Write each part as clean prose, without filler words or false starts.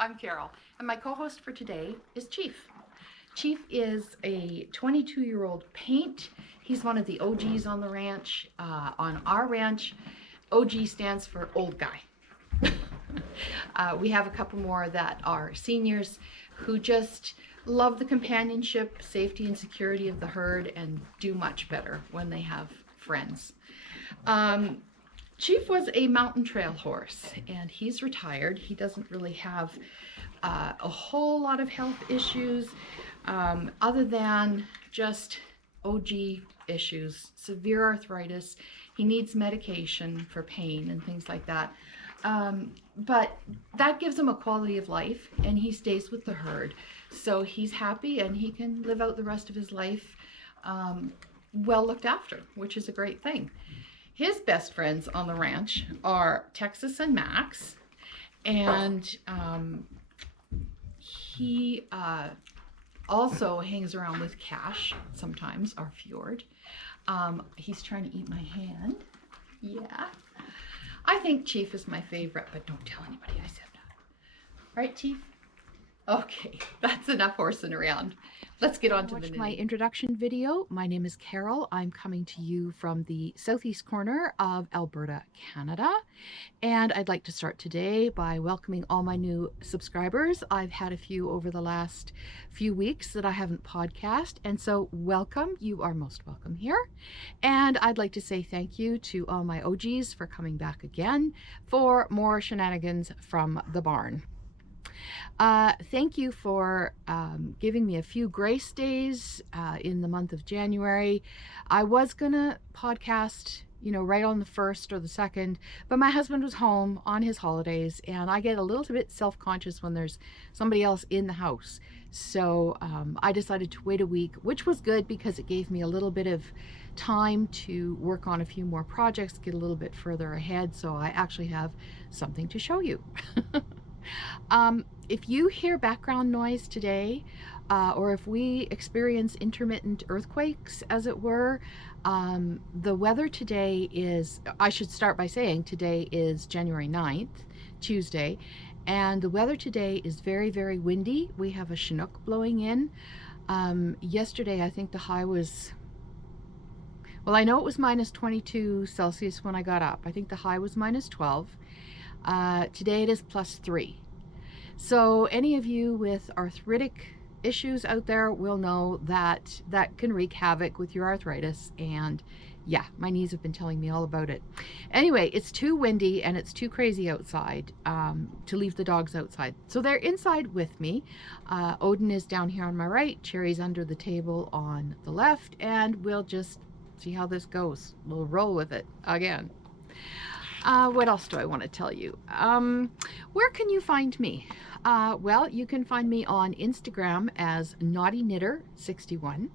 I'm Carol, and my co-host for today is Chief. Chief is a 22-year-old paint. He's one of the OGs on the ranch. On our ranch, OG stands for old guy. We have a couple more that are seniors who just love the companionship, safety, and security of the herd and do much better when they have friends. Chief was a mountain trail horse and he's retired. He doesn't really have a whole lot of health issues other than just OG issues, severe arthritis. He needs medication for pain and things like that. But that gives him a quality of life and he stays with the herd. So he's happy and he can live out the rest of his life well looked after, which is a great thing. His best friends on the ranch are Texas and Max, and he also hangs around with Cash sometimes, our Fjord. He's trying to eat my hand. Yeah. I think Chief is my favorite, but don't tell anybody I said that. Right, Chief? Okay, that's enough horsing around. Let's get on to my introduction video. My name is Carol. I'm coming to you from the southeast corner of Alberta, Canada. And I'd like to start today by welcoming all my new subscribers. I've had a few over the last few weeks that I haven't podcast. And so welcome. You are most welcome here. And I'd like to say thank you to all my OGs for coming back again for more shenanigans from the barn. Thank you for giving me a few grace days in the month of January. I was gonna podcast, you know, right on the 1st or the 2nd, but my husband was home on his holidays and I get a little bit self-conscious when there's somebody else in the house. So I decided to wait a week, which was good because it gave me a little bit of time to work on a few more projects, get a little bit further ahead. So I actually have something to show you. If you hear background noise today, or if we experience intermittent earthquakes, as it were, the weather today is, I should start by saying today is January 9th, Tuesday, and the weather today is very, very windy. We have a Chinook blowing in. Yesterday, I think the high was, well, I know it was minus 22 Celsius when I got up. I think the high was minus 12. Today it is plus 3. So any of you with arthritic issues out there will know that that can wreak havoc with your arthritis. And yeah, my knees have been telling me all about it. Anyway, it's too windy and it's too crazy outside to leave the dogs outside. So they're inside with me. Odin is down here on my right, Cherry's under the table on the left, and we'll just see how this goes. We'll roll with it again. What else do I want to tell you? Where can you find me? Well, you can find me on Instagram as NaughtyKnitter61.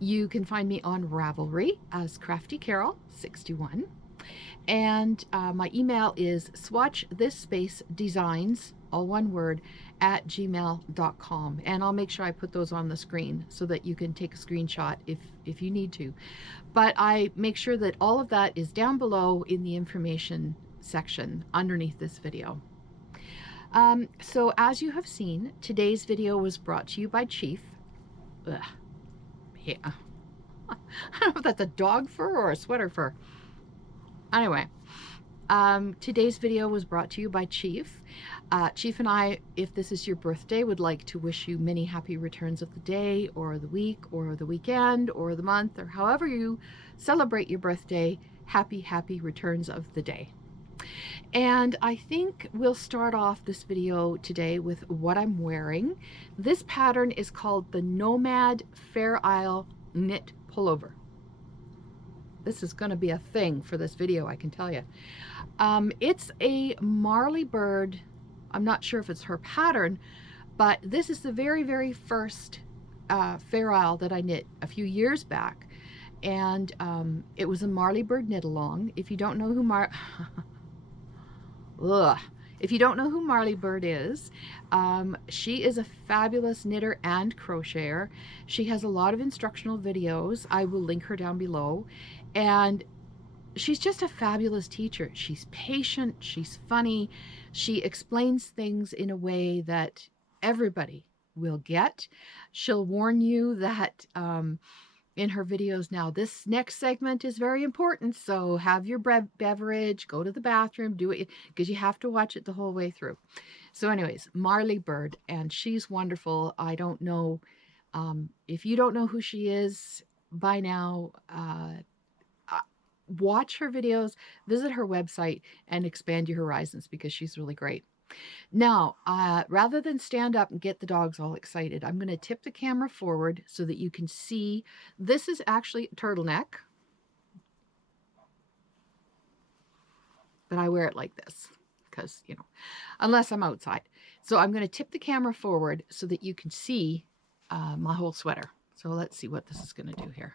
You can find me on Ravelry as CraftyCarol61. And my email is swatchthisspacedesigns, all one word, at gmail.com. And I'll make sure I put those on the screen so that you can take a screenshot if you need to. But I make sure that all of that is down below in the information section underneath this video. So as you have seen, today's video was brought to you by Chief. Ugh. Yeah. I don't know if that's a dog fur or a sweater fur. Anyway, today's video was brought to you by Chief. Chief and I, if this is your birthday, would like to wish you many happy returns of the day or the week or the weekend or the month or however you celebrate your birthday. Happy, happy returns of the day. And I think we'll start off this video today with what I'm wearing. This pattern is called the Nomad Fair Isle Knit Pullover. This is going to be a thing for this video, I can tell you. It's a Marley bird. I'm not sure if it's her pattern, but this is the very, very first Fair Isle that I knit a few years back. And it was a Marley bird knit along. If you don't know who If you don't know who Marley Bird is, she is a fabulous knitter and crocheter. She has a lot of instructional videos. I will link her down below. And she's just a fabulous teacher. She's patient, she's funny, she explains things in a way that everybody will get. She'll warn you that in her videos now, this next segment is very important, so have your beverage, go to the bathroom, do it, because you have to watch it the whole way through. So anyways, Marley Bird, and she's wonderful. I don't know if you don't know who she is by now, watch her videos, visit her website, and expand your horizons, because she's really great. Now, rather than stand up and get the dogs all excited, I'm going to tip the camera forward so that you can see. This is actually a turtleneck, but I wear it like this because, you know, unless I'm outside. So I'm going to tip the camera forward so that you can see my whole sweater. So let's see what this is going to do here.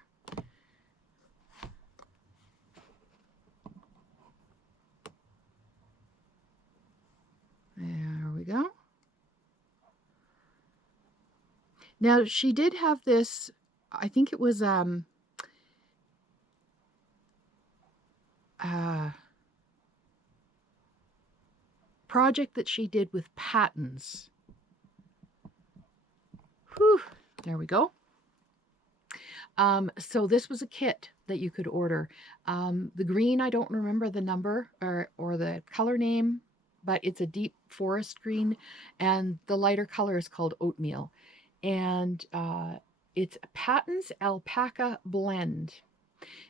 There we go. Now, she did have this, I think it was project that she did with patents. Whew, there we go. So this was a kit that you could order. The green, I don't remember the number or the color name, but it's a deep forest green, and the lighter color is called oatmeal. And it's Patton's Alpaca Blend,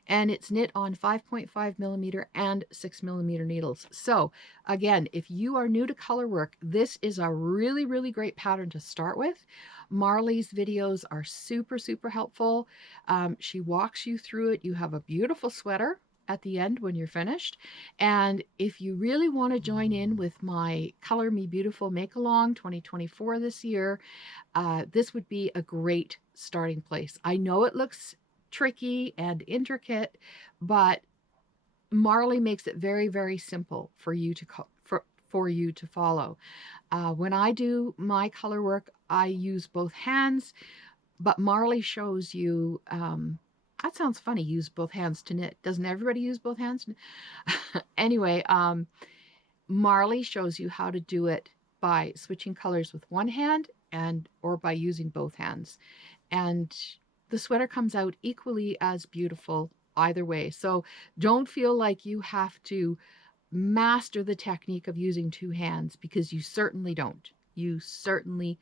and it's knit on 5.5 millimeter and 6 millimeter needles. So again, if you are new to color work, this is a really, really great pattern to start with. Marley's videos are super, super helpful. She walks you through it. You have a beautiful sweater at the end when you're finished. And if you really want to join in with my Color Me Beautiful Make Along 2024 this year, this would be a great starting place. I know it looks tricky and intricate, but Marley makes it very, very simple for you to follow. When I do my color work, I use both hands, but Marley shows you, that sounds funny, use both hands to knit. Doesn't everybody use both hands? Anyway, Marley shows you how to do it by switching colors with one hand or by using both hands. And the sweater comes out equally as beautiful either way. So don't feel like you have to master the technique of using two hands, because you certainly don't. You certainly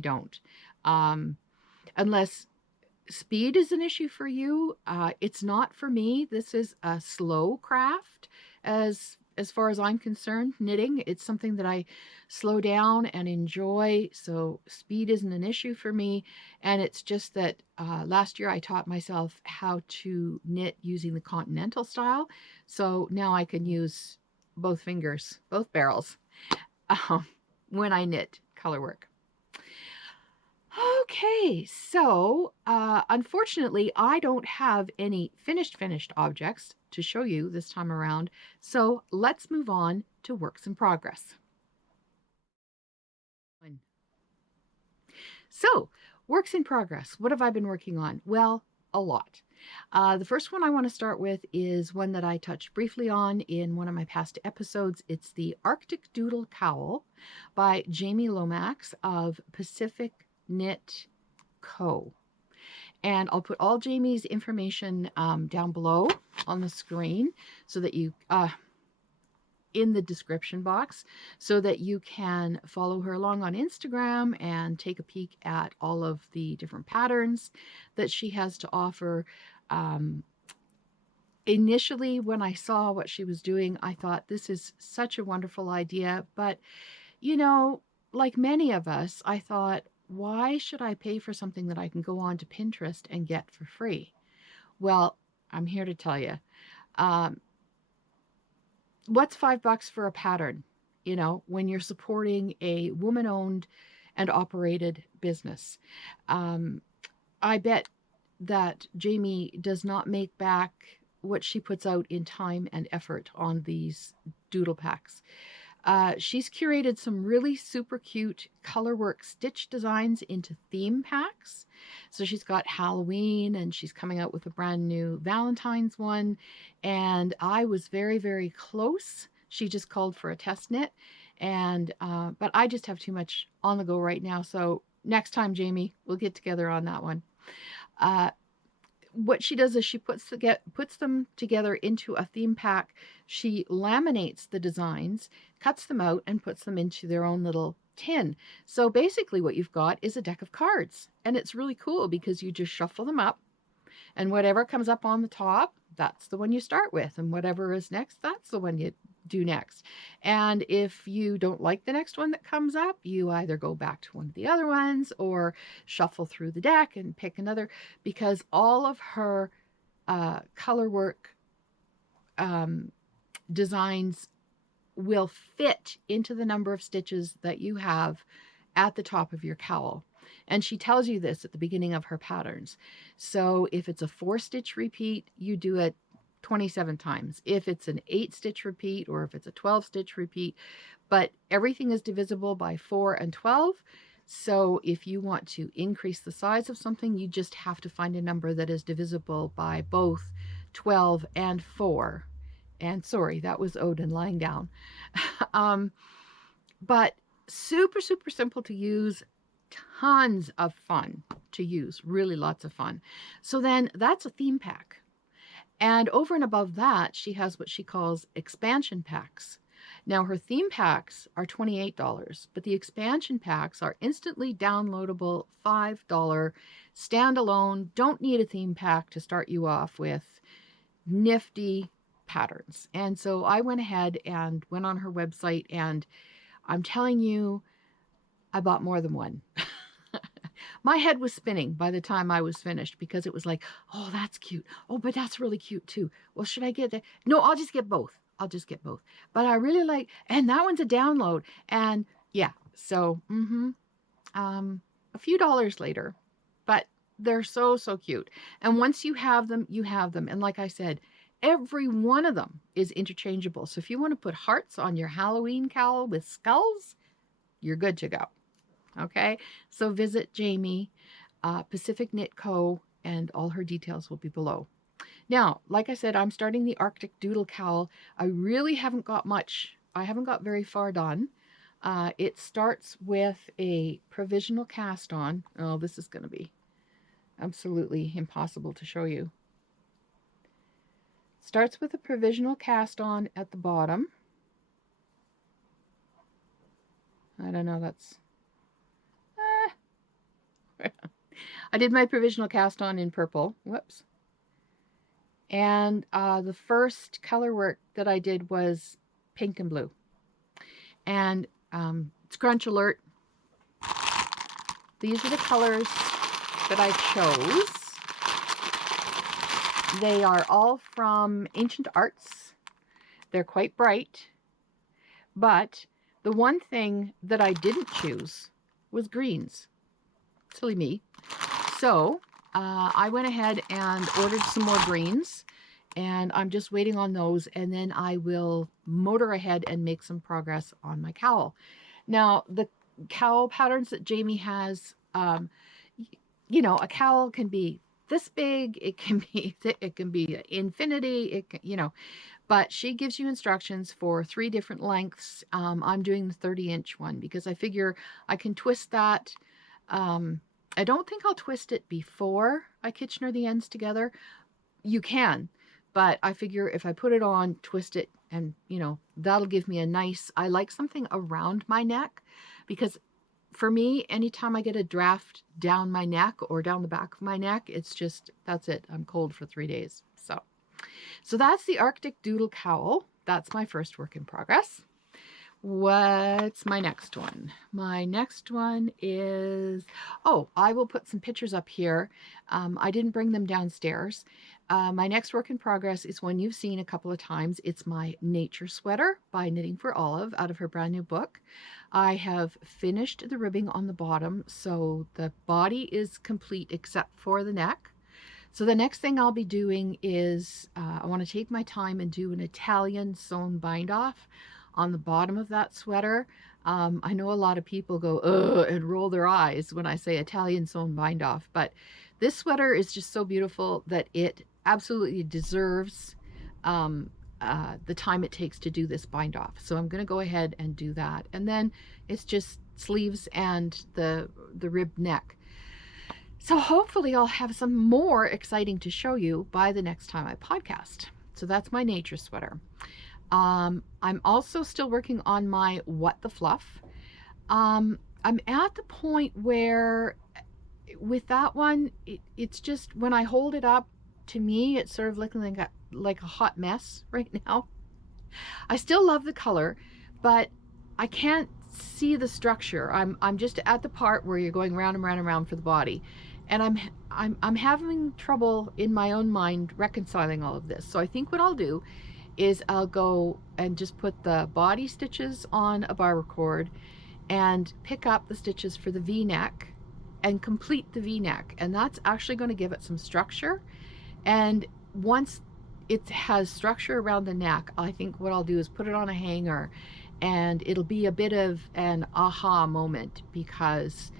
don't. Unless speed is an issue for you. It's not for me. This is a slow craft as far as I'm concerned. Knitting, it's something that I slow down and enjoy, so speed isn't an issue for me. And it's just that last year I taught myself how to knit using the continental style, so now I can use both fingers, both barrels, when I knit color work. Okay, so unfortunately I don't have any finished objects to show you this time around, so let's move on to works in progress. So, works in progress, what have I been working on? Well, a lot. The first one I want to start with is one that I touched briefly on in one of my past episodes. It's the Arctic Doodle Cowl by Jamie Lomax of Pacific Knit Co. And I'll put all Jamie's information down below on the screen, so that you in the description box, so that you can follow her along on Instagram and take a peek at all of the different patterns that she has to offer. Initially, when I saw what she was doing, I thought this is such a wonderful idea, but you know, like many of us, I thought, why should I pay for something that I can go on to Pinterest and get for free? Well, I'm here to tell you, what's $5 for a pattern, you know, when you're supporting a woman-owned and operated business? I bet that Jamie does not make back what she puts out in time and effort on these doodle packs. She's curated some really super cute colorwork stitch designs into theme packs. So she's got Halloween, and she's coming out with a brand new Valentine's one. And I was very, very close. She just called for a test knit. And, but I just have too much on the go right now. So next time, Jamie, we'll get together on that one. What she does is she puts them together into a theme pack. She laminates the designs, cuts them out, and puts them into their own little tin. So basically what you've got is a deck of cards, and it's really cool because you just shuffle them up, and whatever comes up on the top, that's the one you start with, and whatever is next, that's the one you do next. And if you don't like the next one that comes up, you either go back to one of the other ones or shuffle through the deck and pick another, because all of her color work designs will fit into the number of stitches that you have at the top of your cowl. And she tells you this at the beginning of her patterns. So if it's a 4-stitch repeat, you do it 27 times. If it's an 8-stitch repeat, or if it's a 12-stitch repeat, but everything is divisible by 4 and 12. So if you want to increase the size of something, you just have to find a number that is divisible by both 12 and 4. And sorry, that was Odin lying down. But super, super simple to use. Tons of fun to use, really lots of fun. So then that's a theme pack. And over and above that, she has what she calls expansion packs. Now her theme packs are $28, but the expansion packs are instantly downloadable, $5, standalone, don't need a theme pack to start you off with, nifty patterns. And so I went ahead and went on her website, and I'm telling you, I bought more than one. My head was spinning by the time I was finished, because it was like, oh, that's cute. Oh, but that's really cute too. Well, should I get that? No, I'll just get both. I'll just get both. But I really like, and that one's a download. And yeah, so a few dollars later, but they're so, so cute. And once you have them, you have them. And like I said, every one of them is interchangeable. So if you want to put hearts on your Halloween cowl with skulls, you're good to go. Okay, so visit Jamie, Pacific Knit Co., and all her details will be below. Now, like I said, I'm starting the Arctic Doodle cowl. I really haven't got much. I haven't got very far done. It starts with a provisional cast on. Oh, this is going to be absolutely impossible to show you. Starts with a provisional cast on at the bottom. I don't know, that's... I did my provisional cast on in purple. Whoops. And the first color work that I did was pink and blue. And scrunch alert. These are the colors that I chose. They are all from Ancient Arts. They're quite bright. But the one thing that I didn't choose was greens. Silly me. So I went ahead and ordered some more greens, and I'm just waiting on those, and then I will motor ahead and make some progress on my cowl. Now, the cowl patterns that Jamie has, you know, a cowl can be this big, it can be infinity, it can, you know, but she gives you instructions for 3 different lengths. I'm doing the 30-inch one because I figure I can twist that. I don't think I'll twist it before I Kitchener the ends together. You can, but I figure if I put it on, twist it, and you know, that'll give me a nice, I like something around my neck, because for me, anytime I get a draft down my neck or down the back of my neck, it's just, that's it. I'm cold for 3 days. So that's the Arctic Doodle cowl. That's my first work in progress. What's my next one? My next one is, oh, I will put some pictures up here. I didn't bring them downstairs. My next work in progress is one you've seen a couple of times. It's my nature sweater by Knitting for Olive out of her brand new book. I have finished the ribbing on the bottom, so the body is complete except for the neck. So the next thing I'll be doing is I want to take my time and do an Italian sewn bind off on the bottom of that sweater. I know a lot of people go, ugh, and roll their eyes when I say Italian sewn bind off, but this sweater is just so beautiful that it absolutely deserves the time it takes to do this bind off. So I'm going to go ahead and do that. And then it's just sleeves and the ribbed neck. So hopefully I'll have some more exciting to show you by the next time I podcast. So that's my nature sweater. I'm also still working on my What the Fluff. I'm at the point where with that one, it's just when I hold it up, to me, it's sort of looking like a hot mess right now. I still love the color, but I can't see the structure. I'm just at the part where you're going round and round and round for the body, and I'm having trouble in my own mind reconciling all of this. So I think what I'll do is I'll go and just put the body stitches on a barber cord and pick up the stitches for the V-neck and complete the V-neck, and that's actually going to give it some structure. And once it has structure around the neck, I think what I'll do is put it on a hanger, and it'll be a bit of an aha moment, because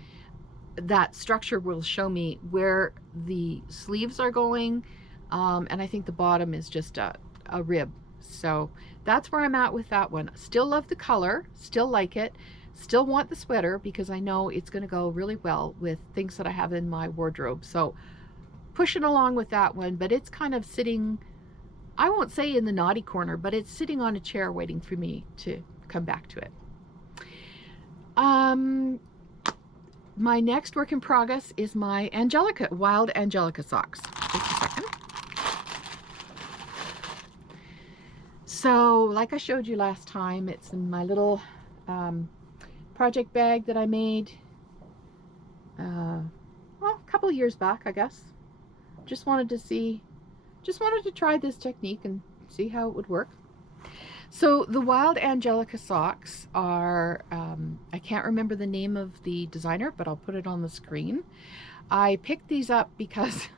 that structure will show me where the sleeves are going, and I think the bottom is just a rib. So that's where I'm at with that one. Still love the color, still like it, still want the sweater because I know it's going to go really well with things that I have in my wardrobe. So pushing along with that one, but it's kind of sitting, I won't say in the naughty corner, but it's sitting on a chair waiting for me to come back to it. My next work in progress is my Angelica, wild Angelica socks. Just a second. So like I showed you last time, it's in my little project bag that I made well, a couple of years back, I guess. Just wanted to try this technique and see how it would work. So the wild Angelica socks are, I can't remember the name of the designer, but I'll put it on the screen. I picked these up because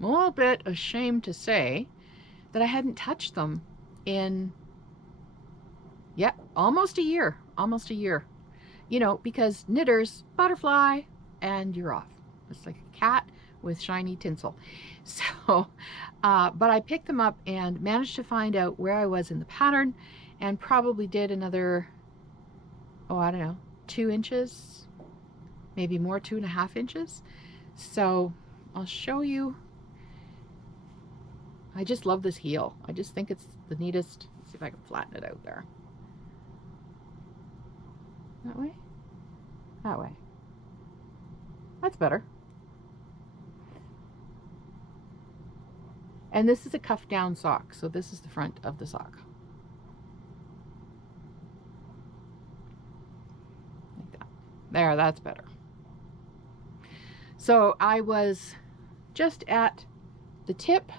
I'm a little bit ashamed to say that I hadn't touched them in, yeah, almost a year. You know, because knitters, butterfly, and you're off. It's like a cat with shiny tinsel. So, but I picked them up and managed to find out where I was in the pattern, and probably did another, oh, I don't know, 2 inches, maybe more, 2.5 inches. So I'll show you. I just love this heel. I just think it's the neatest. Let's see if I can flatten it out there. That way? That way. That's better. And this is a cuff down sock, so this is the front of the sock. Like that. There, that's better. So I was just at the tip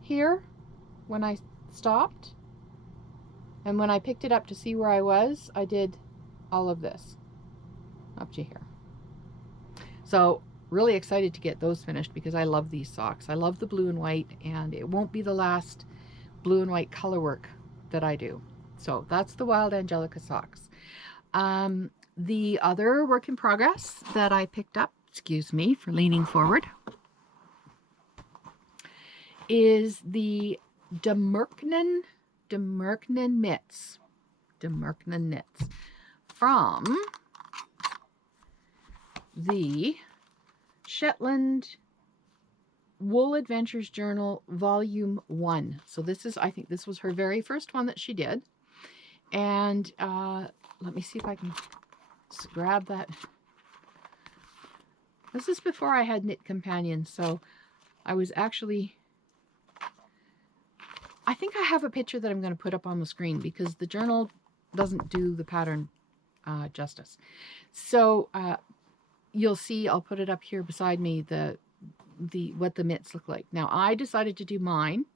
here when I stopped, and when I picked it up to see where I was, I did all of this up to here. So really excited to get those finished because I love these socks. I love the blue and white, and it won't be the last blue and white color work that I do. So that's the wild Angelica socks. The other work in progress that I picked up, excuse me for leaning forward, is the Mirknen Mitts. Mirknen Mitts from the Shetland Wool Adventures Journal Volume 1. So this is, I think this was her very first one that she did. And let me see if I can grab that. This is before I had Knit Companion, so I was actually, I think I have a picture that I'm going to put up on the screen because the journal doesn't do the pattern justice. So you'll see, I'll put it up here beside me, what the mitts look like. Now I decided to do mine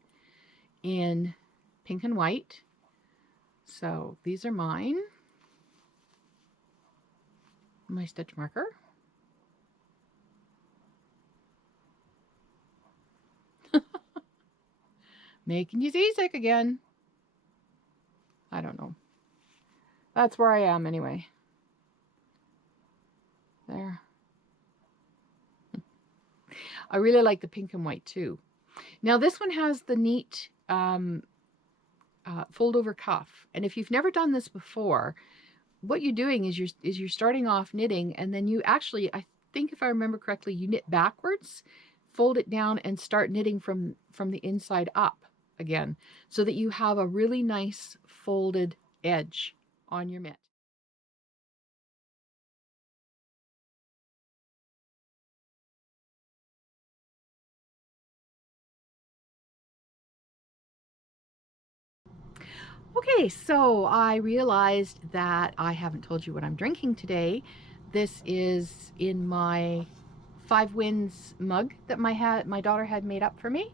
in pink and white. So these are mine. My stitch marker. Making you seasick again. I don't know. That's where I am anyway. There. I really like the pink and white too. Now this one has the neat fold over cuff. And if you've never done this before, what you're doing is you're starting off knitting, and then you actually, I think if I remember correctly, you knit backwards, fold it down, and start knitting from the inside up again, so that you have a really nice folded edge on your mitt. Okay, so I realized that I haven't told you what I'm drinking today. This is in my Five Winds mug that my daughter had made up for me.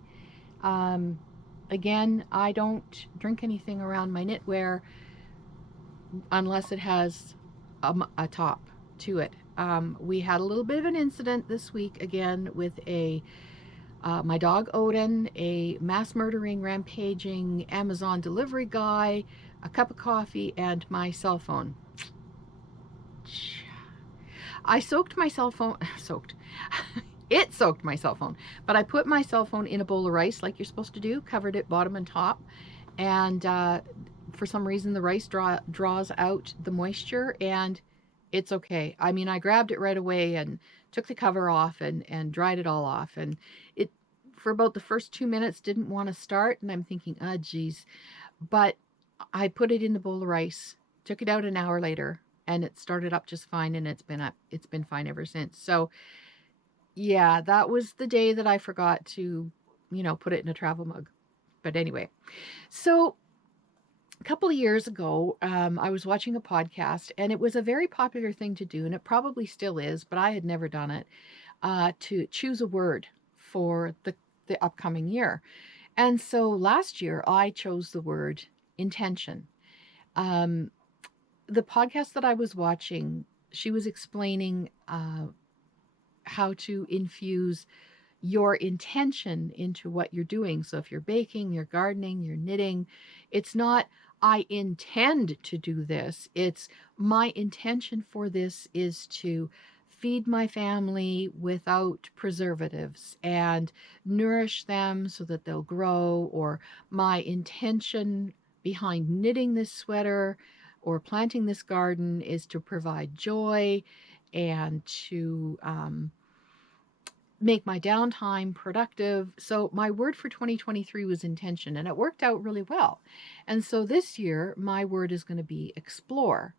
Again, I don't drink anything around my knitwear unless it has a top to it. We had a little bit of an incident this week again with my dog Odin, a mass murdering, rampaging Amazon delivery guy, a cup of coffee, and my cell phone. I soaked my cell phone, it soaked my cell phone, but I put my cell phone in a bowl of rice like you're supposed to do, covered it bottom and top, and for some reason the rice draws out the moisture, and it's okay. I mean, I grabbed it right away and took the cover off and dried it all off, and it, for about the first 2 minutes, didn't want to start, and I'm thinking, oh geez, but I put it in the bowl of rice, took it out an hour later, and it started up just fine, and it's been fine ever since. So yeah, that was the day that I forgot to, put it in a travel mug. But anyway, so a couple of years ago, I was watching a podcast, and it was a very popular thing to do, and it probably still is, but I had never done it, to choose a word for the upcoming year. And so last year I chose the word intention. The podcast that I was watching, she was explaining how to infuse your intention into what you're doing. So if you're baking, you're gardening, you're knitting, it's not, I intend to do this. It's, my intention for this is to feed my family without preservatives and nourish them so that they'll grow. Or my intention behind knitting this sweater or planting this garden is to provide joy and to make my downtime productive. So my word for 2023 was intention, and it worked out really well. And so this year, my word is going to be explore.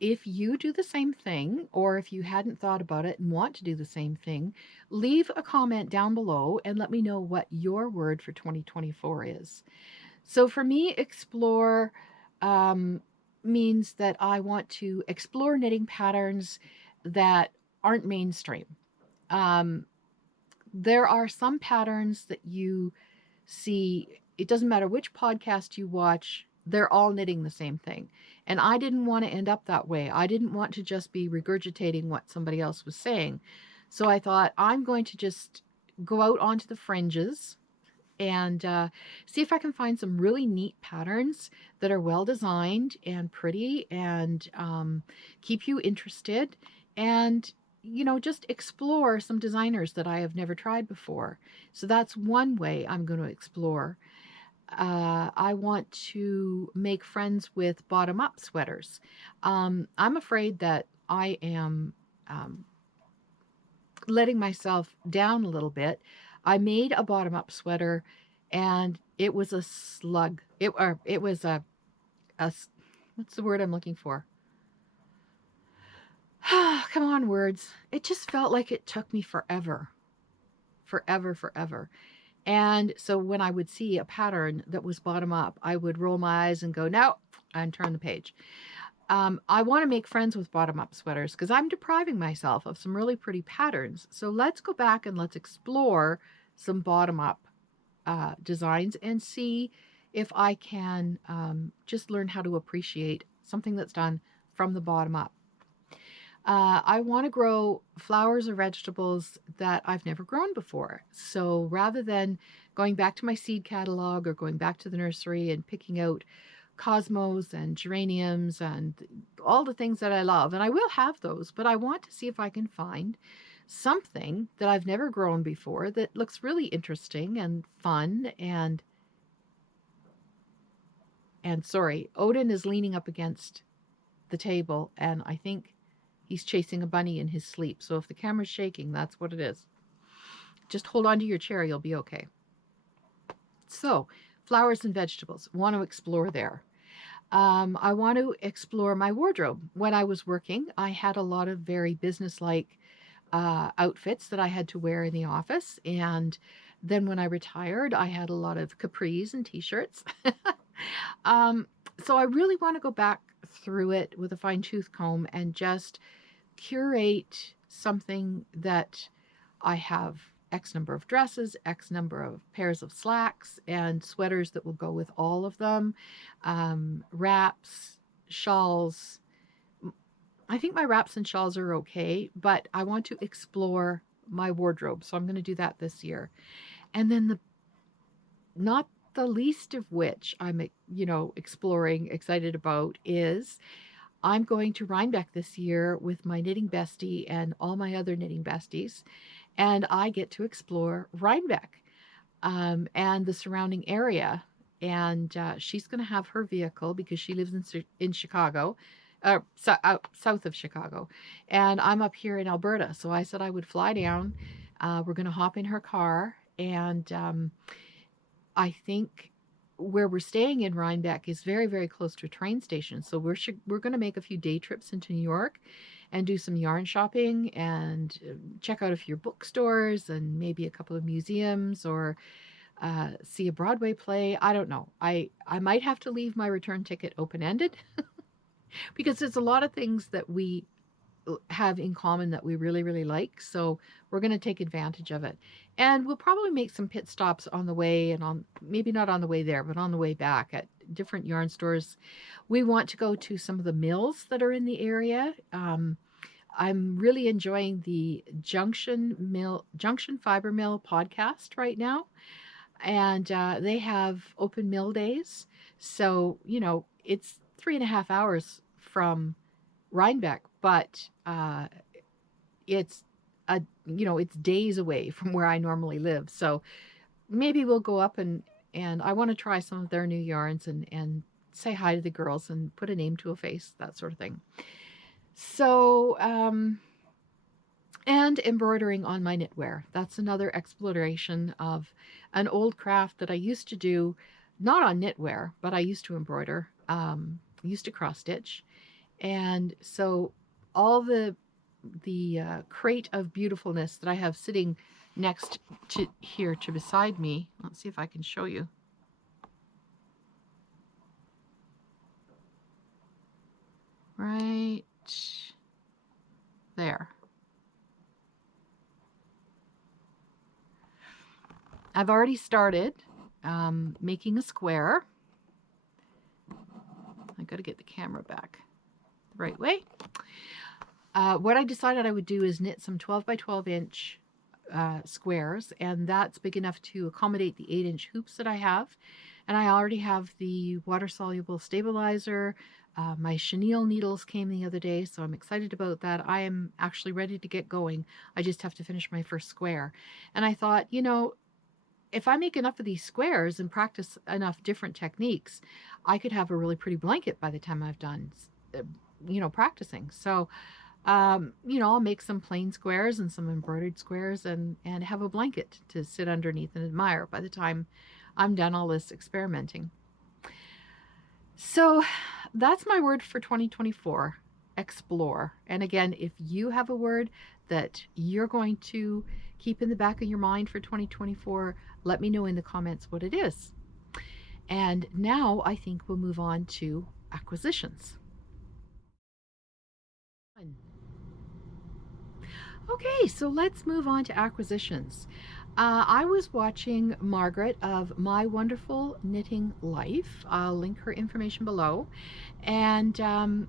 If you do the same thing, or if you hadn't thought about it and want to do the same thing, leave a comment down below and let me know what your word for 2024 is. So for me, explore means that I want to explore knitting patterns that aren't mainstream. There are some patterns that you see, it doesn't matter which podcast you watch, they're all knitting the same thing. And I didn't want to end up that way. I didn't want to just be regurgitating what somebody else was saying. So I thought, I'm going to just go out onto the fringes and see if I can find some really neat patterns that are well designed and pretty and keep you interested, and just explore some designers that I have never tried before. So that's one way I'm going to explore. I want to make friends with bottom-up sweaters. I'm afraid that I am letting myself down a little bit. I made a bottom-up sweater, and it was a slug. It was a what's the word I'm looking for? Come on, words. It just felt like it took me forever. Forever. And so when I would see a pattern that was bottom up, I would roll my eyes and go, no, and turn the page. I want to make friends with bottom up sweaters because I'm depriving myself of some really pretty patterns. So let's go back and let's explore some bottom up designs and see if I can just learn how to appreciate something that's done from the bottom up. I want to grow flowers or vegetables that I've never grown before. So rather than going back to my seed catalog or going back to the nursery and picking out cosmos and geraniums and all the things that I love. And I will have those, but I want to see if I can find something that I've never grown before that looks really interesting and fun. And sorry, Odin is leaning up against the table, and I think he's chasing a bunny in his sleep. So if the camera's shaking, that's what it is. Just hold on to your chair, you'll be okay. So, flowers and vegetables. Want to explore there. I want to explore my wardrobe. When I was working, I had a lot of very businesslike outfits that I had to wear in the office. And then when I retired, I had a lot of capris and t-shirts. So I really want to go back through it with a fine-tooth comb and just curate something that I have X number of dresses, X number of pairs of slacks, and sweaters that will go with all of them, wraps, shawls. I think my wraps and shawls are okay, but I want to explore my wardrobe, so I'm going to do that this year. And then not the least of which I'm, exploring, excited about, is I'm going to Rhinebeck this year with my knitting bestie and all my other knitting besties, and I get to explore Rhinebeck and the surrounding area. And she's going to have her vehicle because she lives in Chicago, south of Chicago, and I'm up here in Alberta. So I said I would fly down. We're going to hop in her car, and I think where we're staying in Rhinebeck is very, very close to a train station. So we're going to make a few day trips into New York and do some yarn shopping and check out a few bookstores and maybe a couple of museums, or see a Broadway play. I don't know. I might have to leave my return ticket open-ended because there's a lot of things that we have in common that we really, really like. So we're going to take advantage of it. And we'll probably make some pit stops on the way, and maybe not on the way there, but on the way back at different yarn stores. We want to go to some of the mills that are in the area. I'm really enjoying the Junction Fibre Mill podcast right now. And they have open mill days. So, it's 3.5 hours from Rhinebeck, but it's days away from where I normally live. So maybe we'll go up and I want to try some of their new yarns and say hi to the girls and put a name to a face, that sort of thing. So, and embroidering on my knitwear. That's another exploration of an old craft that I used to do, not on knitwear, but I used to embroider, used to cross stitch. And so all the crate of beautifulness that I have sitting next to here to beside me, let's see if I can show you. Right there. I've already started making a square. I got to get the camera back the right way. What I decided I would do is knit some 12 by 12 inch squares, and that's big enough to accommodate the 8-inch hoops that I have. And I already have the water-soluble stabilizer. My chenille needles came the other day, so I'm excited about that. I am actually ready to get going. I just have to finish my first square. And I thought, if I make enough of these squares and practice enough different techniques, I could have a really pretty blanket by the time I've done, practicing. So, I'll make some plain squares and some embroidered squares and have a blanket to sit underneath and admire by the time I'm done all this experimenting. So that's my word for 2024, explore. And again, if you have a word that you're going to keep in the back of your mind for 2024, let me know in the comments what it is. And now I think we'll move on to acquisitions. Okay, so let's move on to acquisitions. I was watching Margaret of My Wonderful Knitting Life. I'll link her information below. And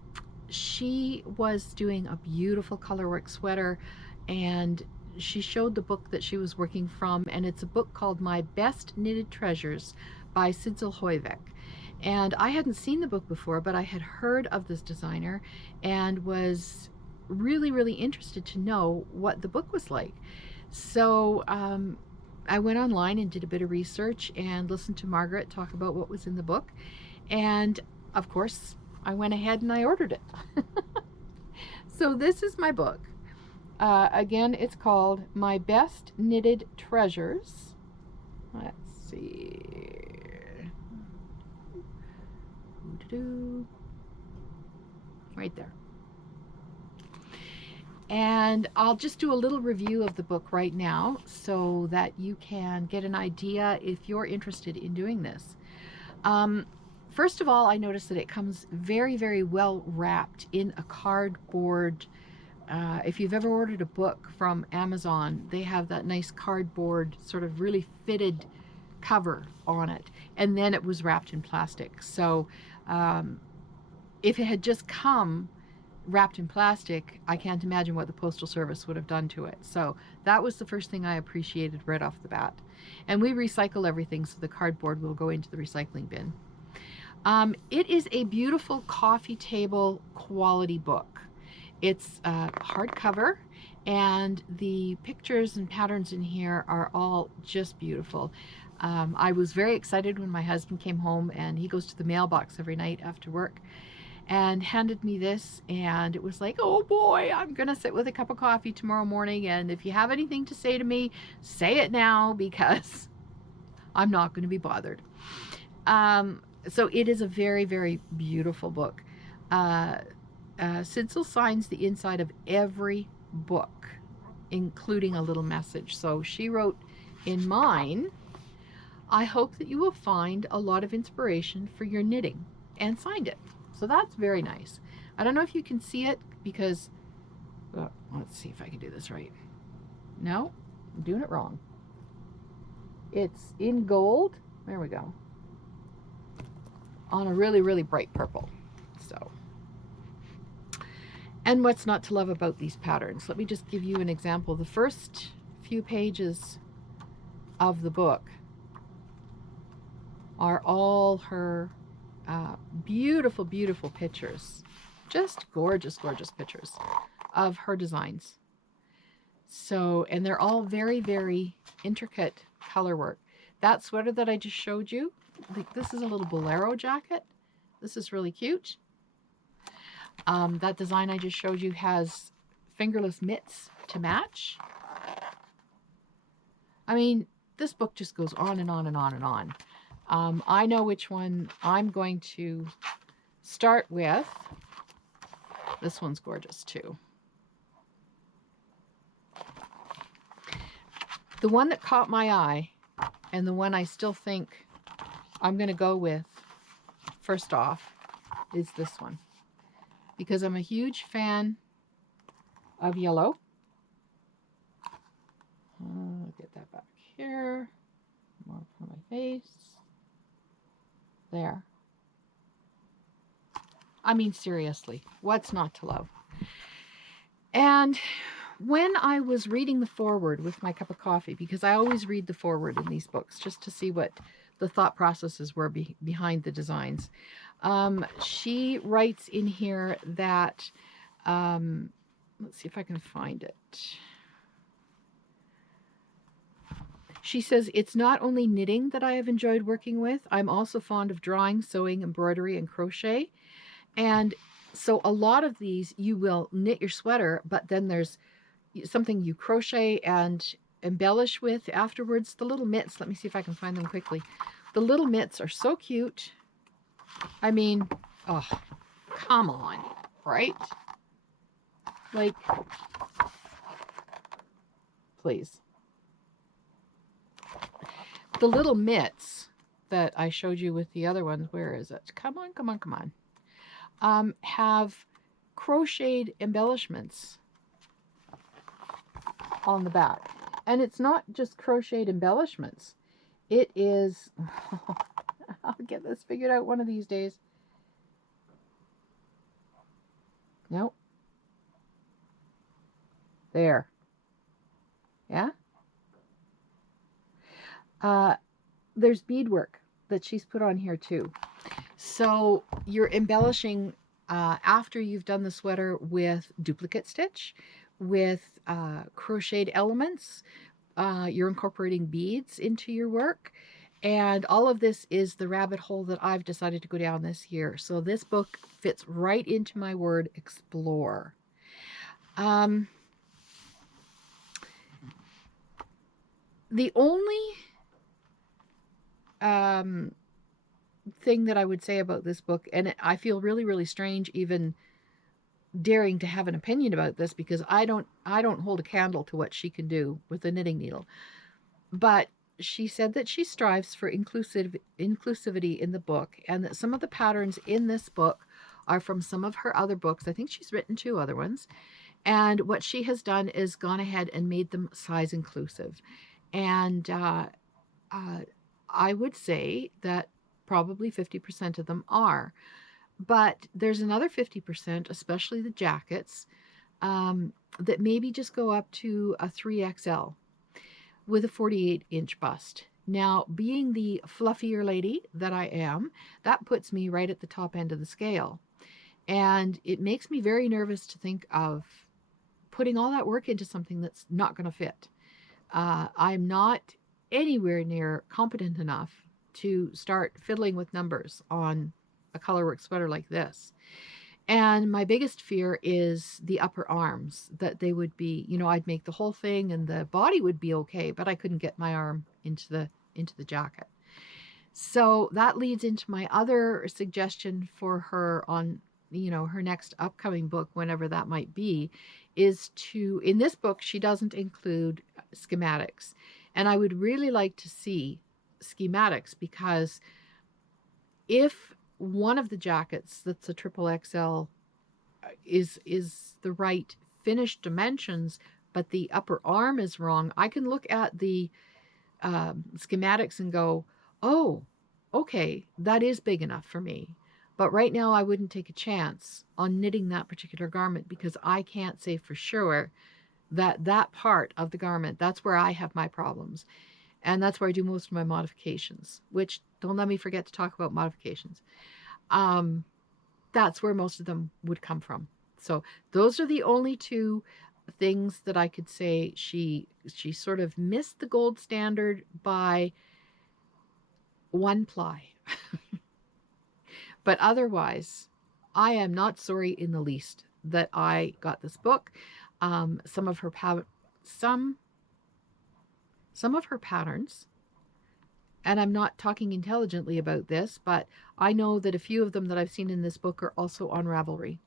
she was doing a beautiful colorwork sweater, and she showed the book that she was working from, and it's a book called My Best Knitted Treasures by Sidsel Hoivik. And I hadn't seen the book before, but I had heard of this designer and was really, really interested to know what the book was like. So I went online and did a bit of research and listened to Margaret talk about what was in the book. And of course, I went ahead and I ordered it. So this is my book. Again, it's called My Best Knitted Treasures. Let's see. Right there. And I'll just do a little review of the book right now so that you can get an idea if you're interested in doing this. First of all, I noticed that it comes very, very well wrapped in a cardboard. If you've ever ordered a book from Amazon, they have that nice cardboard sort of really fitted cover on it, and then it was wrapped in plastic. So if it had just come wrapped in plastic, I can't imagine what the Postal Service would have done to it. So that was the first thing I appreciated right off the bat. And we recycle everything, so the cardboard will go into the recycling bin. It is a beautiful coffee table quality book. It's hardcover, and the pictures and patterns in here are all just beautiful. I was very excited when my husband came home, and he goes to the mailbox every night after work, and handed me this, and it was like, oh boy, I'm gonna sit with a cup of coffee tomorrow morning, and if you have anything to say to me, say it now, because I'm not going to be bothered. So it is a very, very beautiful book. Sidsel signs the inside of every book, including a little message. So she wrote in mine, I hope that you will find a lot of inspiration for your knitting, and signed it. So that's very nice. I don't know if you can see it because, well, let's see if I can do this right. No, I'm doing it wrong. It's in gold. There we go. On a really, really bright purple. So, and what's not to love about these patterns? Let me just give you an example. The first few pages of the book are all her beautiful, beautiful pictures. Just gorgeous, gorgeous pictures of her designs. So, and they're all very, very intricate color work. That sweater that I just showed you, this is a little bolero jacket. This is really cute. That design I just showed you has fingerless mitts to match. I mean, this book just goes on and on and on and on. I know which one I'm going to start with. This one's gorgeous too. The one that caught my eye, and the one I still think I'm going to go with first off, is this one. Because I'm a huge fan of yellow. Get that back here. More for my face. There. I mean, seriously, what's not to love? And when I was reading the foreword with my cup of coffee, because I always read the foreword in these books just to see what the thought processes were behind the designs, she writes in here that, let's see if I can find it. She says, it's not only knitting that I have enjoyed working with, I'm also fond of drawing, sewing, embroidery, and crochet. And so a lot of these, you will knit your sweater, but then there's something you crochet and embellish with afterwards. The little mitts, let me see if I can find them quickly. The little mitts are so cute. I mean, oh, come on, right? Like, please. The little mitts that I showed you with the other ones, where is it? Come on, come on, come on. Have crocheted embellishments on the back. And it's not just crocheted embellishments. It is, I'll get this figured out one of these days. Nope. There. Yeah? There's beadwork that she's put on here too. So you're embellishing after you've done the sweater with duplicate stitch, with crocheted elements. You're incorporating beads into your work. And all of this is the rabbit hole that I've decided to go down this year. So this book fits right into my word explore. The only thing that I would say about this book, and I feel really, really strange even daring to have an opinion about this, because I don't hold a candle to what she can do with a knitting needle. But she said that she strives for inclusivity in the book, and that some of the patterns in this book are from some of her other books. I think she's written 2 other ones. And what she has done is gone ahead and made them size inclusive. And I would say that probably 50% of them are. But there's another 50%, especially the jackets, that maybe just go up to a 3XL with a 48-inch bust. Now, being the fluffier lady that I am, that puts me right at the top end of the scale. And it makes me very nervous to think of putting all that work into something that's not going to fit. I'm not anywhere near competent enough to start fiddling with numbers on a colorwork sweater like this. And my biggest fear is the upper arms, that they would be, you know, I'd make the whole thing and the body would be okay, but I couldn't get my arm into the jacket. So that leads into my other suggestion for her on, you know, her next upcoming book, whenever that might be, is to, in this book, she doesn't include schematics. And I would really like to see schematics, because if one of the jackets that's a XXL is the right finished dimensions, but the upper arm is wrong, I can look at the schematics and go, oh, okay, that is big enough for me. But right now I wouldn't take a chance on knitting that particular garment, because I can't say for sure that that part of the garment, that's where I have my problems. And that's where I do most of my modifications, which, don't let me forget to talk about modifications. That's where most of them would come from. So those are the only 2 things that I could say she sort of missed the gold standard by 1 ply. But otherwise, I am not sorry in the least that I got this book. Some of her patterns, and I'm not talking intelligently about this, but I know that a few of them that I've seen in this book are also on Ravelry,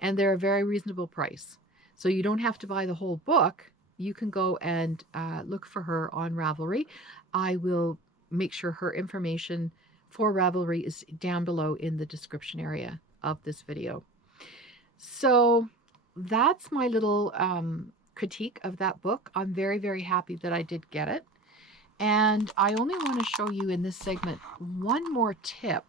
and they're a very reasonable price. So you don't have to buy the whole book. You can go and look for her on Ravelry. I will make sure her information for Ravelry is down below in the description area of this video. So that's my little critique of that book. I'm very, very happy that I did get it. And I only want to show you in this segment one more tip.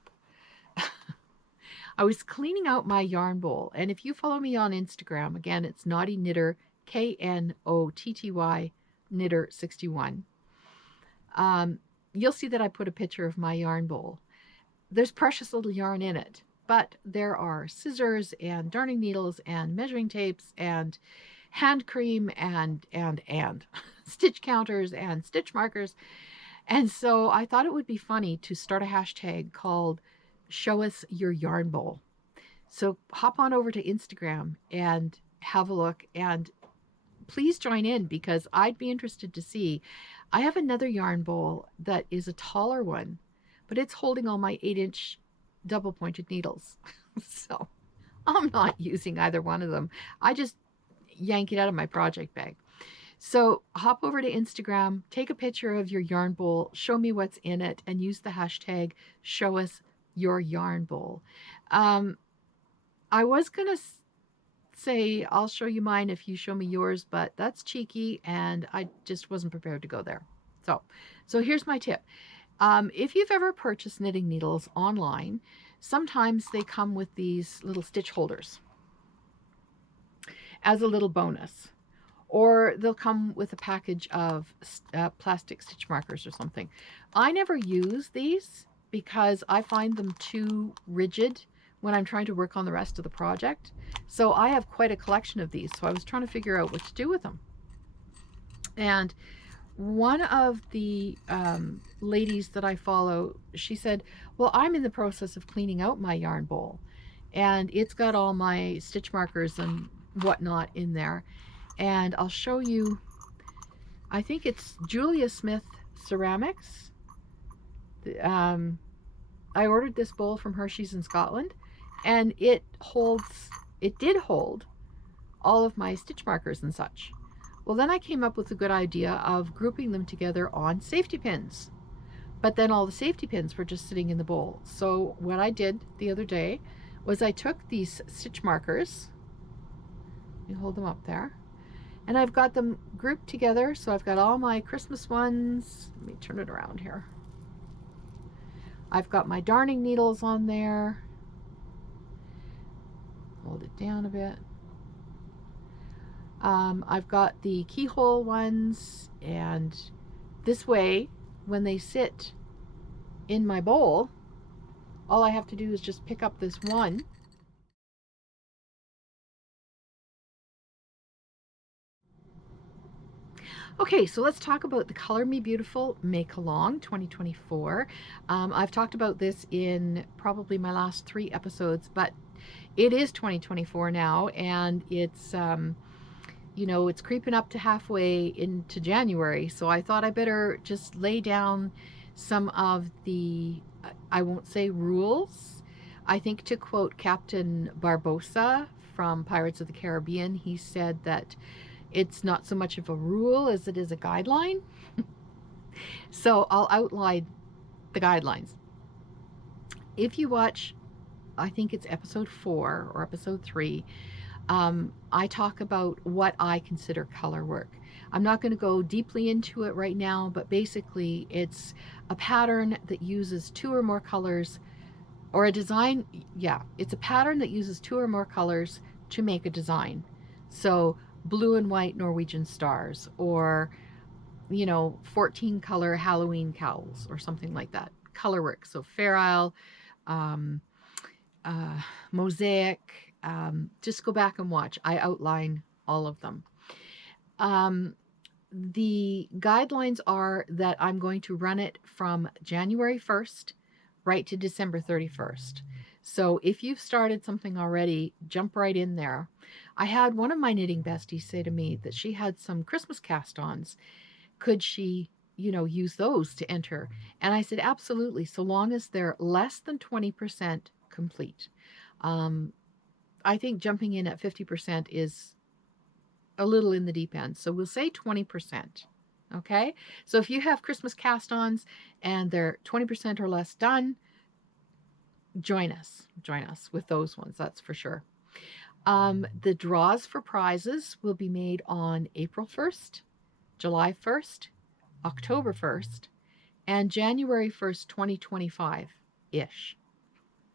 I was cleaning out my yarn bowl, and if you follow me on Instagram, again, it's Knotty Knitter, KNOTTY Knitter 61. You'll see that I put a picture of my yarn bowl. There's precious little yarn in it, but there are scissors and darning needles and measuring tapes and hand cream and stitch counters and stitch markers. And so I thought it would be funny to start a hashtag called Show Us Your Yarn Bowl. So hop on over to Instagram and have a look, and please join in, because I'd be interested to see. I have another yarn bowl that is a taller one, but it's holding all my 8-inch double pointed needles. So I'm not using either one of them. I just yank it out of my project bag. So hop over to Instagram, take a picture of your yarn bowl, show me what's in it, and use the hashtag Show Us Your Yarn Bowl. I was going to say I'll show you mine if you show me yours, but that's cheeky, and I just wasn't prepared to go there. So here's my tip. If you've ever purchased knitting needles online, sometimes they come with these little stitch holders as a little bonus, or they'll come with a package of plastic stitch markers or something. I never use these because I find them too rigid when I'm trying to work on the rest of the project. So I have quite a collection of these. So I was trying to figure out what to do with them. And one of the ladies that I follow, she said, well, I'm in the process of cleaning out my yarn bowl, and it's got all my stitch markers and whatnot in there. And I'll show you, I think it's Julia Smith Ceramics. I ordered this bowl from her. She's in Scotland, and it did hold all of my stitch markers and such. Well, then I came up with a good idea of grouping them together on safety pins. But then all the safety pins were just sitting in the bowl. So what I did the other day was I took these stitch markers, you hold them up there, and I've got them grouped together. So I've got all my Christmas ones. Let me turn it around here. I've got my darning needles on there. Hold it down a bit. I've got the keyhole ones, and this way, when they sit in my bowl, all I have to do is just pick up this one. Okay, so let's talk about the Color Me Beautiful Make Along 2024. I've talked about this in probably my last 3 episodes, but it is 2024 now, and it's you know, it's creeping up to halfway into January, so I thought I better just lay down some of the, I won't say rules. I think, to quote Captain Barbosa from Pirates of the Caribbean, he said that it's not so much of a rule as it is a guideline. So I'll outline the guidelines. If you watch, I think it's episode 4 or episode 3, I talk about what I consider color work. I'm not going to go deeply into it right now, but basically it's a pattern that uses 2 or more colors, or a design. Yeah, it's a pattern that uses 2 or more colors to make a design. So blue and white Norwegian stars, or, you know, 14 color Halloween cowls, or something like that. Color work. So Fair Isle, Mosaic. Just go back and watch. I outline all of them. The guidelines are that I'm going to run it from January 1st right to December 31st. So if you've started something already, jump right in there. I had one of my knitting besties say to me that she had some Christmas cast-ons. Could she, you know, use those to enter? And I said, absolutely, so long as they're less than 20% complete. I think jumping in at 50% is a little in the deep end. So we'll say 20%. Okay. So if you have Christmas cast-ons and they're 20% or less done, join us with those ones. That's for sure. The draws for prizes will be made on April 1st, July 1st, October 1st, and January 1st, 2025-ish.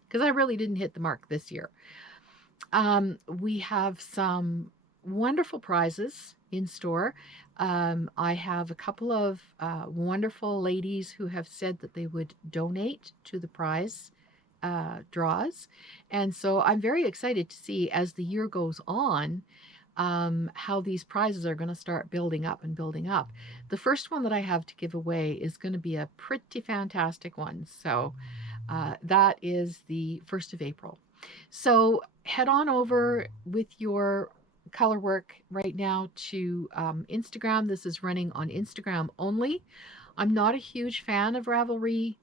Because I really didn't hit the mark this year. We have some wonderful prizes in store. I have a couple of wonderful ladies who have said that they would donate to the prize draws. And so I'm very excited to see, as the year goes on, how these prizes are going to start building up and building up. The first one that I have to give away is going to be a pretty fantastic one. So that is the 1st of April. So head on over with your color work right now to Instagram. This is running on Instagram only. I'm not a huge fan of Ravelry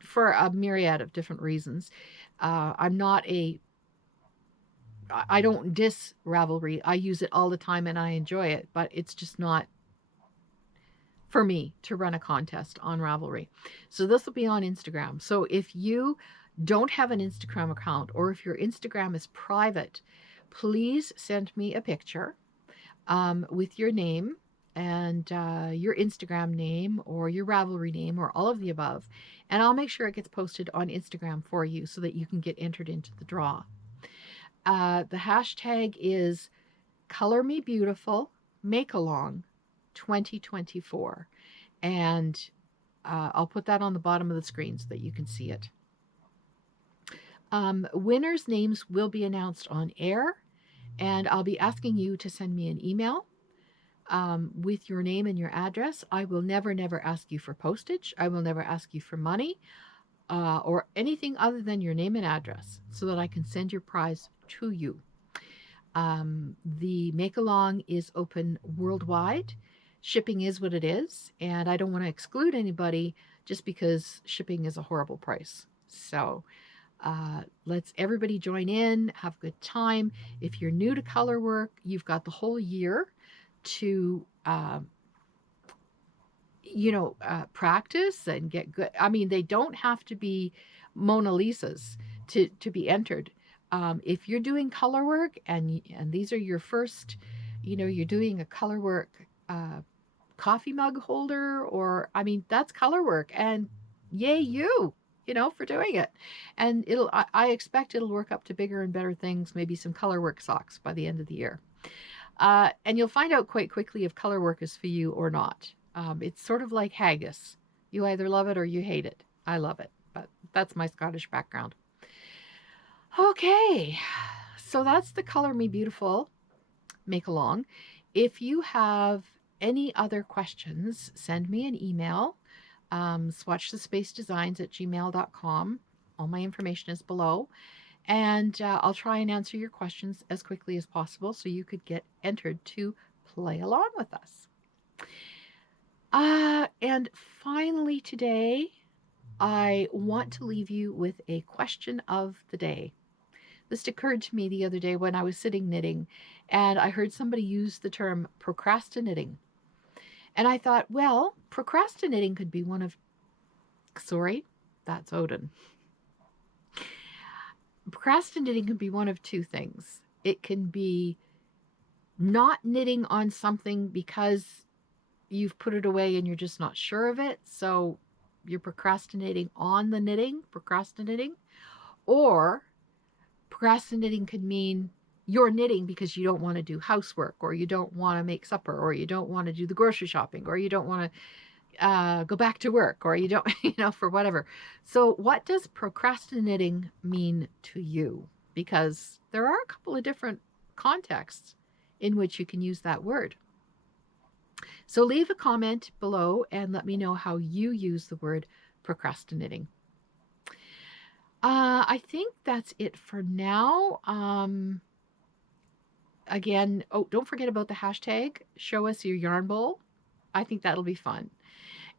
for a myriad of different reasons. I don't diss Ravelry. I use it all the time and I enjoy it, but it's just not for me to run a contest on Ravelry. So this will be on Instagram. So if you don't have an Instagram account, or if your Instagram is private, please send me a picture with your name and your Instagram name or your Ravelry name or all of the above, and I'll make sure it gets posted on Instagram for you so that you can get entered into the draw. The hashtag is Color Me Beautiful Make Along 2024, and I'll put that on the bottom of the screen so that you can see it. Winners' names will be announced on air, and I'll be asking you to send me an email with your name and your address. I will never ask you for postage. I will never ask you for money or anything other than your name and address so that I can send your prize to you. The make-along is open worldwide. Shipping is what it is, and I don't want to exclude anybody just because shipping is a horrible price. So let's everybody join in, have a good time. If you're new to color work, you've got the whole year to practice and get good. I mean, they don't have to be Mona Lisas to be entered. If you're doing color work and these are your first, you're doing a color work coffee mug holder, or that's color work, and yay you for doing it. And I expect it'll work up to bigger and better things, maybe some color work socks by the end of the year. And you'll find out quite quickly if color work is for you or not. It's sort of like haggis. You either love it or you hate it. I love it, but that's my Scottish background. Okay, so that's the Color Me Beautiful make-along. If you have any other questions, send me an email, swatchthisspacedesigns@gmail.com. All my information is below. And I'll try and answer your questions as quickly as possible so you could get entered to play along with us. And finally today, I want to leave you with a question of the day. This occurred to me the other day when I was sitting knitting, and I heard somebody use the term procrastinating. And I thought, well, procrastinating could be one of... Sorry, that's Odin. Procrastinating can be one of two things. It can be not knitting on something because you've put it away and you're just not sure of it. So you're procrastinating on the knitting, or procrastinating could mean you're knitting because you don't want to do housework, or you don't want to make supper, or you don't want to do the grocery shopping, or you don't want to go back to work, or you don't, for whatever. So what does procrastinating mean to you? Because there are a couple of different contexts in which you can use that word. So leave a comment below and let me know how you use the word procrastinating. I think that's it for now. Again, don't forget about the hashtag, show us your yarn bowl. I think that'll be fun.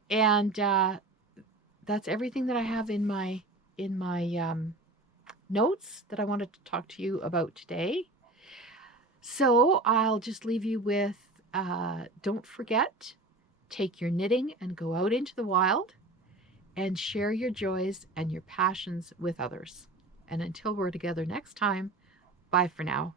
And that's everything that I have in my notes that I wanted to talk to you about today. So I'll just leave you with, don't forget, take your knitting and go out into the wild and share your joys and your passions with others. And until we're together next time, bye for now.